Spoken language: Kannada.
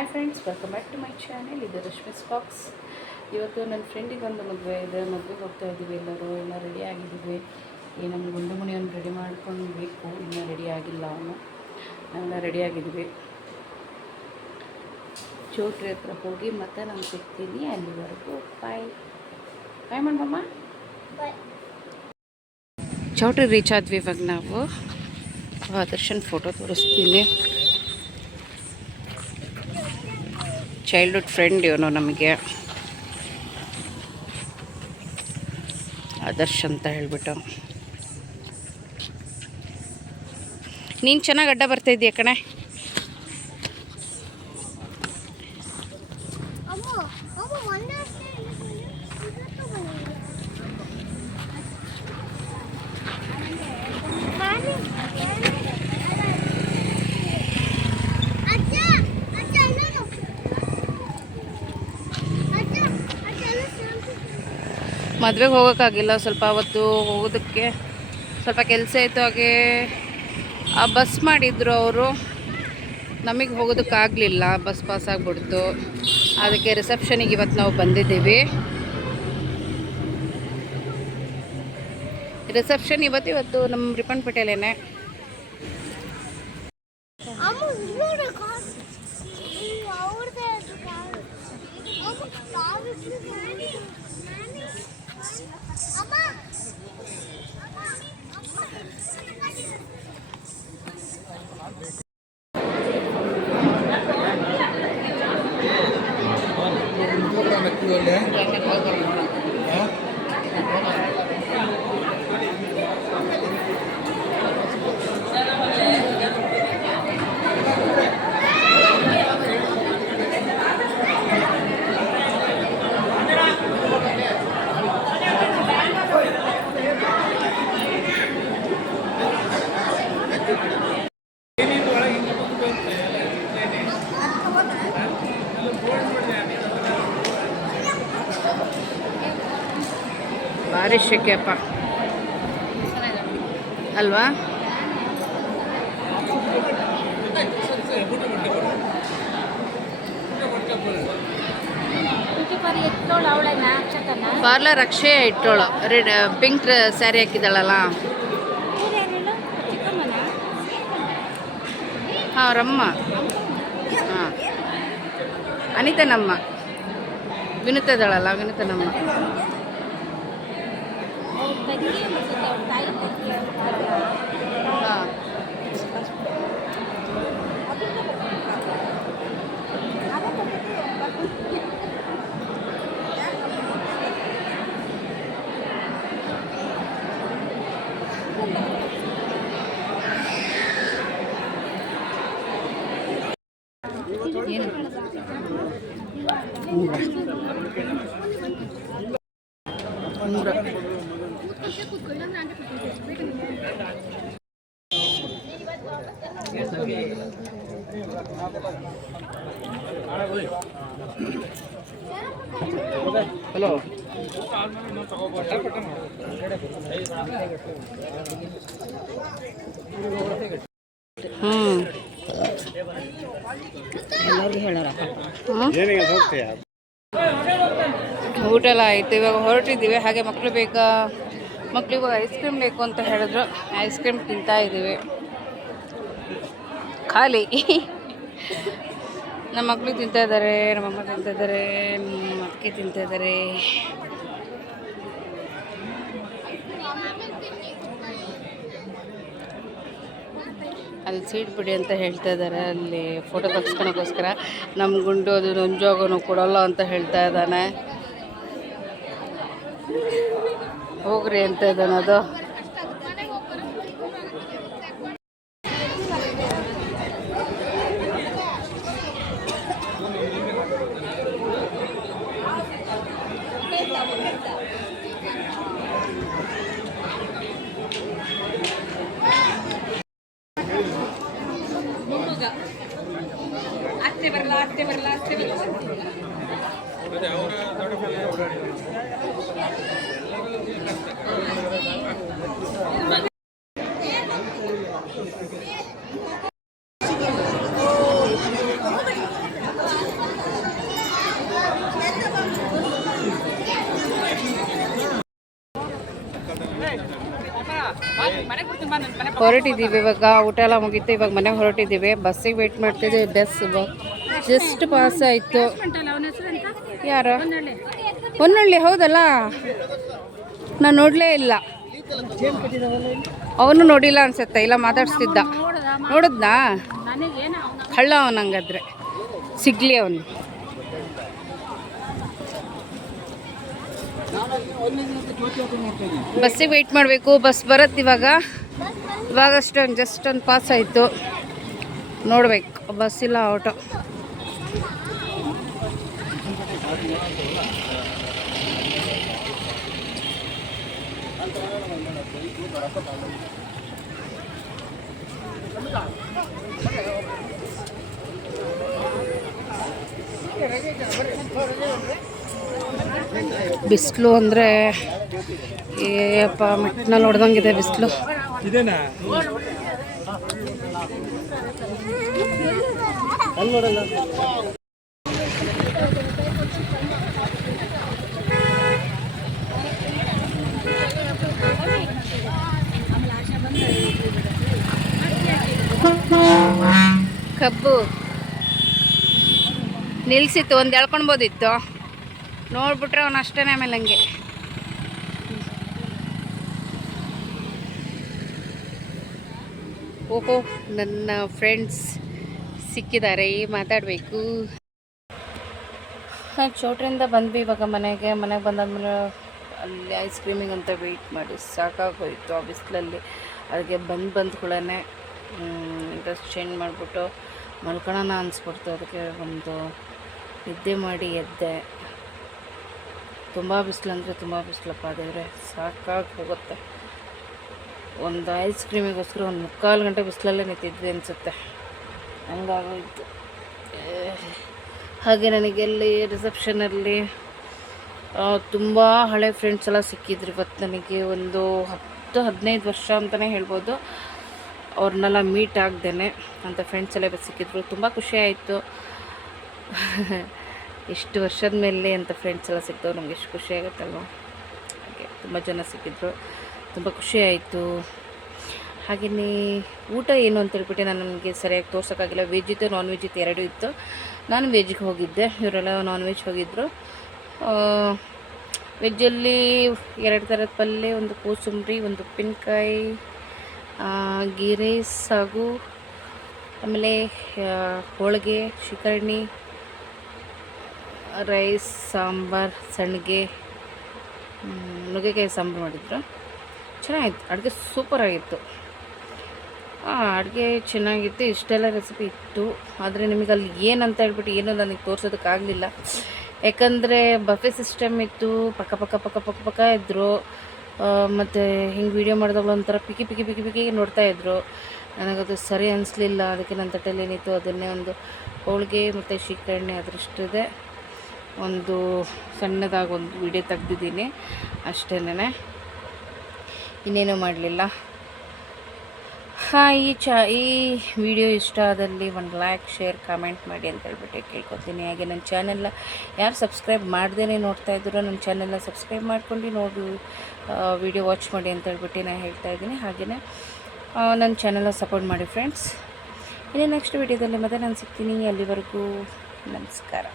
Hi friends, welcome back to my channel. ಇದು ರಶ್ಮಿಸ್ ಬಾಕ್ಸ್. ಇವತ್ತು ನನ್ನ ಫ್ರೆಂಡಿಗೆ ಒಂದು ಮದುವೆ ಇದೆ. ಮದುವೆಗೆ ಹೋಗ್ತಾ ಇದ್ದೀವಿ. ಎಲ್ಲ ರೆಡಿ ಆಗಿದ್ದೀವಿ. ಈ ನಮ್ಮ ಗುಂಡು ಮುನಿಯನ್ನು ರೆಡಿ ಮಾಡ್ಕೊಳ್ಬೇಕು. ಇನ್ನೂ ರೆಡಿ ಆಗಿಲ್ಲ ಅವನು. ನಾವೆಲ್ಲ ರೆಡಿ ಆಗಿದ್ದೀವಿ. ಚೌಟ್ರಿ ಹತ್ರ ಹೋಗಿ ಮತ್ತೆ ನಾನು ಸಿಗ್ತೀನಿ. ಅಲ್ಲಿವರೆಗೂ ಬಾಯ್ ಬಾಯ್ ಮಾಡಮ್ಮ. ಚೌಟ್ರಿ ರೀಚ್ ಆದ್ವಿ. ಇವಾಗ ನಾವು ದರ್ಶನ್ ಫೋಟೋ ತೋರಿಸ್ತೀನಿ. ಚೈಲ್ಡ್ಹುಡ್ ಫ್ರೆಂಡ್ ಇವನು ನಮಗೆ, ಆದರ್ಶ್ ಅಂತ ಹೇಳ್ಬಿಟ್ಟು. ನೀನು ಚೆನ್ನಾಗಿ ಅಡ್ಡ ಬರ್ತಾಯಿದ್ದೀಯ ಕಣೆ. ಮದುವೆಗೆ ಹೋಗೋಕ್ಕಾಗಿಲ್ಲ. ಸ್ವಲ್ಪ ಅವತ್ತು ಹೋಗೋದಕ್ಕೆ ಸ್ವಲ್ಪ ಕೆಲಸ ಇತ್ತು. ಹಾಗೆ ಆ ಬಸ್ ಮಾಡಿದ್ರು ಅವರು. ನಮಗೆ ಹೋಗೋದಕ್ಕಾಗಲಿಲ್ಲ, ಬಸ್ ಪಾಸ್ ಆಗಿಬಿಡ್ತು. ಅದಕ್ಕೆ ರಿಸೆಪ್ಷನಿಗೆ ಇವತ್ತು ನಾವು ಬಂದಿದ್ದೀವಿ. ರಿಸೆಪ್ಷನ್ ಇವತ್ತು ನಮ್ಮ ರಿಪ್ಪನ್ಪೇಟೆಯಲ್ಲೇ. ಭಾರಿ ಶೆಕೆಪ್ಪ ಅಲ್ವಾ? ಪಾರ್ಲರ್ ಅಕ್ಷಯ ಇಟ್ಟೋಳು. ರೆಡ್ ಪಿಂಕ್ ಸ್ಯಾರಿ ಹಾಕಿದ್ದಾಳಲ್ಲ. ಹಾಂ, ರಮ್ಮ. ಹಾಂ, ಅನಿತನಮ್ಮ. ವಿನುತದಳಲ್ಲ, ವಿನುತನಮ್ಮ. ಹಾಂ, ಹಲೋ. ಎಲ್ಲರಿಗೂ ಹೇಳೋರಪ್ಪ. ಊಟ ಎಲ್ಲ ಆಯಿತು. ಇವಾಗ ಹೊರಟಿದ್ದೀವಿ. ಹಾಗೆ ಮಕ್ಕಳಿಗೆ ಐಸ್ ಕ್ರೀಮ್ ಬೇಕು ಅಂತ ಹೇಳಿದ್ರು. ಐಸ್ ಕ್ರೀಮ್ ತಿಂತಾ ಇದ್ದೀವಿ. ಖಾಲಿ ನಮ್ಮ ಮಕ್ಕಳು ತಿಂತಾ ಇದ್ದಾರೆ, ನಮ್ಮಮ್ಮ ತಿಂತಾ ಇದ್ದಾರೆ, ನಮ್ಮ ಅಕ್ಕೆ ತಿಂತಾ ಇದ್ದಾರೆ. ಅಲ್ಲಿ ಸೀಟ್ ಬಿಡಿ ಅಂತ ಹೇಳ್ತಾ ಇದ್ದಾರೆ. ಅಲ್ಲಿ ಫೋಟೋ ತೆಗೆಸ್ಕೊಳಕ್ಕೋಸ್ಕರ. ನಮ್ಮ ಗುಂಡು ಅದು ನಂಜೋಗನು ಕೊಡಲ್ಲ ಅಂತ ಹೇಳ್ತಾ ಇದ್ದಾನೆ. ಹೋಗ್ರಿ ಅಂತ ಇದ್ದಾನೆ ಅದು. ಅತ್ತೆ ಬರಲ್ಲ. ಹೊರಟಿದ್ದೀವಿ ಇವಾಗ. ಊಟ ಎಲ್ಲ ಮುಗೀತು, ಇವಾಗ ಮನೆಗೆ ಹೊರಟಿದ್ದೀವಿ. ಬಸ್ಸಿಗೆ ವೆಯ್ಟ್ ಮಾಡ್ತಿದ್ದೀವಿ. ಬಸ್ ಜಸ್ಟ್ ಪಾಸ್ ಆಯಿತು. ಯಾರು? ಹೊನ್ನಳ್ಳಿ. ಹೌದಲ್ಲ, ನಾನು ನೋಡಲೇ ಇಲ್ಲ. ಅವನು ನೋಡಿಲ್ಲ ಅನ್ಸುತ್ತೆ, ಇಲ್ಲ ಮಾತಾಡ್ಸ್ತಿದ್ದ. ನೋಡಿದ್ನಾ? ಕಳ್ಳ ಅವನು. ಹಂಗಾದ್ರೆ ಸಿಗ್ಲಿ ಅವನು. ಬಸ್ಸಿಗೆ ವೆಯ್ಟ್ ಮಾಡಬೇಕು. ಬಸ್ ಬರುತ್ತೆ ಇವಾಗಷ್ಟೇ ಜಸ್ಟ್ ಒಂದು ಪಾಸ್ ಆಯಿತು. ನೋಡ್ಬೇಕು, ಬಸ್ ಇಲ್ಲ, ಆಟೋ. ಬಿಸಿಲು ಅಂದರೆ ಏಪ್ಪ ಮೆಟ್ನಲ್ಲಿ ಹೊಡೆದಂಗಿದೆ ಬಿಸಿಲು. ಕಬ್ಬು ನಿಲ್ಸಿತ್ತು, ಒಂದು ಎಳ್ಕೊಳ್ಬೋದಿತ್ತು. ನೋಡ್ಬಿಟ್ರೆ ಅವನು ಅಷ್ಟೇ. ಆಮೇಲೆ ಹಂಗೆ ಓಹೋ, ನನ್ನ ಫ್ರೆಂಡ್ಸ್ ಸಿಕ್ಕಿದ್ದಾರೆ, ಮಾತಾಡಬೇಕು. ಚೌಟ್ರಿಂದ ಬಂದ್ವಿ ಇವಾಗ ಮನೆಗೆ ಬಂದಾದ್ಮೇಲೆ ಅಲ್ಲಿ ಐಸ್ ಕ್ರೀಮಿಗೆ ಅಂತ ವೆಯ್ಟ್ ಮಾಡಿ ಸಾಕಾಗೋಯಿತು ಆ ಬಿಸಿಲಲ್ಲಿ. ಅದಕ್ಕೆ ಬಂದ ಕೂಡಲೇ ಡ್ರೆಸ್ ಚೇಂಜ್ ಮಾಡಿಬಿಟ್ಟು ಮಲ್ಕೊಳ್ಳೋಣ ಅನಿಸ್ಬಿಡ್ತು. ಅದಕ್ಕೆ ಒಂದು ನಿದ್ದೆ ಮಾಡಿ ಎದ್ದೆ. ತುಂಬ ಬಿಸಿಲು ಅಂದರೆ ತುಂಬ ಬಿಸಿಲಪ್ಪ ದೇವ್ರೆ, ಸಾಕಾಗಿ ಹೋಗುತ್ತೆ. ಒಂದು ಐಸ್ ಕ್ರೀಮಿಗೋಸ್ಕರ ಒಂದು 3/4 ಗಂಟೆ ಬಿಸಿಲಲ್ಲೇ ನಿಂತಿದ್ವಿ ಅನಿಸುತ್ತೆ, ಹಂಗಾಗೋಯ್ತು. ಹಾಗೆ ನನಗೆಲ್ಲಿ ರಿಸೆಪ್ಷನಲ್ಲಿ ತುಂಬ ಹಳೆ ಫ್ರೆಂಡ್ಸ್ ಎಲ್ಲ ಸಿಕ್ಕಿದ್ರು ಇವತ್ತು. ನನಗೆ ಒಂದು 10-15 ವರ್ಷ ಅಂತಲೇ ಹೇಳ್ಬೋದು. ಅವ್ರನ್ನೆಲ್ಲ ಮೀಟ್ ಆಗ್ದೇನೆ ಅಂತ ಫ್ರೆಂಡ್ಸ್ ಎಲ್ಲ ಇವತ್ತು ಸಿಕ್ಕಿದ್ರು. ತುಂಬ ಖುಷಿ ಆಯಿತು. ಎಷ್ಟು ವರ್ಷದ ಮೇಲೆ ಅಂತ ಫ್ರೆಂಡ್ಸ್ ಎಲ್ಲ ಸಿಕ್ತವ್ರು, ನಮ್ಗೆ ಎಷ್ಟು ಖುಷಿ ಆಗುತ್ತಲ್ವ. ಹಾಗೆ ತುಂಬ ಜನ ಸಿಕ್ಕಿದ್ರು, ತುಂಬ ಖುಷಿ ಆಯಿತು. ಹಾಗೆಯೇ ಊಟ ಏನು ಅಂತೇಳ್ಬಿಟ್ಟು ನಾನು ನನಗೆ ಸರಿಯಾಗಿ ತೋರ್ಸೋಕ್ಕಾಗಿಲ್ಲ. ವೆಜ್ ಇತ್ತು, ನಾನ್ ವೆಜ್ ಇತ್ತು, ಎರಡೂ ಇತ್ತು. ನಾನು ವೆಜ್ಗೆ ಹೋಗಿದ್ದೆ, ಇವರೆಲ್ಲ ನಾನ್ ವೆಜ್ ಹೋಗಿದ್ದರು. ವೆಜ್ಜಲ್ಲಿ 2 ಥರದ ಪಲ್ಯ, ಒಂದು ಕೋಸಂಬರಿ, ಒಂದು ಉಪ್ಪಿನಕಾಯಿ, ಗೀ ರೈಸ್, ಹಾಗೂ ಆಮೇಲೆ ಹೋಳಿಗೆ, ಶಿಕರಣಿ, ರೈಸ್, ಸಾಂಬಾರು, ಸಂಡಿಗೆ, ನುಗ್ಗೆಕಾಯಿ ಸಾಂಬಾರು ಮಾಡಿದ್ರು. ಚೆನ್ನಾಗಿತ್ತು, ಅಡುಗೆ ಸೂಪರಾಗಿತ್ತು. ಅಡುಗೆ ಚೆನ್ನಾಗಿತ್ತು. ಇಷ್ಟೆಲ್ಲ ರೆಸಿಪಿ ಇತ್ತು, ಆದರೆ ನಿಮಗೆ ಅಲ್ಲಿ ಏನಂತ ಹೇಳ್ಬಿಟ್ಟು ಏನೂ ನನಗೆ ತೋರ್ಸೋದಕ್ಕಾಗಲಿಲ್ಲ. ಯಾಕಂದರೆ ಬಫೆ ಸಿಸ್ಟಮ್ ಇತ್ತು, ಪಕ್ಕ ಇದ್ದರು. ಮತ್ತು ಹಿಂಗೆ ವೀಡಿಯೋ ಮಾಡಿದಾಗ ಒಂಥರ ಪಿಕಿ ನೋಡ್ತಾಯಿದ್ರು. ನನಗದು ಸರಿ ಅನಿಸ್ಲಿಲ್ಲ. ಅದಕ್ಕೆ ನನ್ನ ತಟ್ಟೆಯಲ್ಲಿ ಏನಿತ್ತು ಅದನ್ನೇ ಒಂದು ಹೋಳಿಗೆ ಮತ್ತು ಶಿಕರಣೆ ಅದರಷ್ಟಿದೆ ಒಂದು ಸಣ್ಣದಾಗಿ ಒಂದು ವೀಡಿಯೋ ತೆಗ್ದಿದ್ದೀನಿ ಅಷ್ಟೇನೆ, ಇನ್ನೇನೂ ಮಾಡಲಿಲ್ಲ. ಈ ವಿಡಿಯೋ ಇಷ್ಟ ಆದಲ್ಲಿ ಒಂದು ಲೈಕ್, ಶೇರ್, ಕಮೆಂಟ್ ಮಾಡಿ ಅಂತ ಹೇಳ್ಬಿಟ್ಟು ಕೇಳ್ಕೊತೀನಿ. ಹಾಗೆ ನನ್ನ ಚಾನೆಲ್ನ ಯಾರು ಸಬ್ಸ್ಕ್ರೈಬ್ ಮಾಡ್ದೇ ನೋಡ್ತಾ ಇದ್ದೀರೋ ನನ್ನ ಚಾನೆಲ್ನ ಸಬ್ಸ್ಕ್ರೈಬ್ ಮಾಡ್ಕೊಂಡು ನೋಡಿ ವಿಡಿಯೋ ವಾಚ್ ಮಾಡಿ ಅಂತ ಹೇಳ್ಬಿಟ್ಟು ನಾನು ಹೇಳ್ತಾಯಿದ್ದೀನಿ. ಹಾಗೆಯೇ ನನ್ನ ಚಾನೆಲ್ನ ಸಪೋರ್ಟ್ ಮಾಡಿ ಫ್ರೆಂಡ್ಸ್. ಇನ್ನು ನೆಕ್ಸ್ಟ್ ವಿಡಿಯೋದಲ್ಲಿ ಮತ್ತೆ ನಾನು ಸಿಗ್ತೀನಿ. ಅಲ್ಲಿವರೆಗೂ ನಮಸ್ಕಾರ.